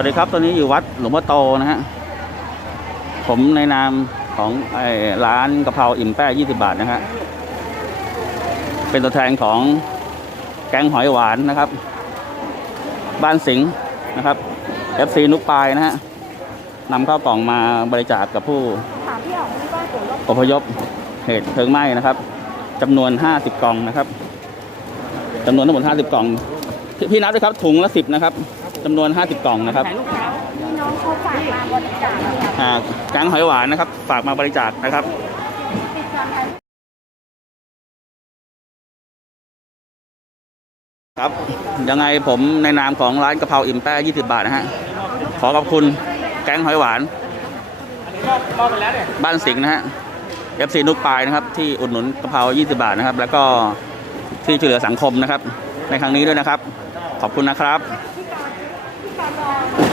วัสดีครับ ตอนนี้อยู่วัดหลวงพ่อโตนะฮะ ผมในนามของร้านกะเพราอิ่มแป้20บาทนะฮะ เป็นตัวแทนของแกงหอยหวานนะครับ บ้านสิงห์นะครับ FC นุกปลายนะฮะนำข้าวกล่องมาบริจาคกับผู้อบพยพเหตุเพลิงไหม้นะครับจำนวน 50 กล่องนะครับจำนวนทั้งหมด50 กล่อง พี่พี่นับด้วยครับถุงละ 10 นะครับ จำนวน 50 กล่องนะครับมีน้องเขาฝากมาบริจาคเนี่ยอ่าแกงหอยหวานนะครับ ฝากมาบริจาคนะครับติดตามกันครับยังไงผมในนามของร้านกะเพราอิ่มแป้20 บาทนะฮะขอขอบคุณแกงหอยหวานบ้านสิงห์นะฮะ FC นุกปลายนะครับ ที่อุดหนุนกะเพรา20 บาทนะครับ แล้วก็ที่ช่วยเหลือสังคมนะครับ ในครั้งนี้ด้วยนะครับ ขอบคุณนะครับ Bye-bye.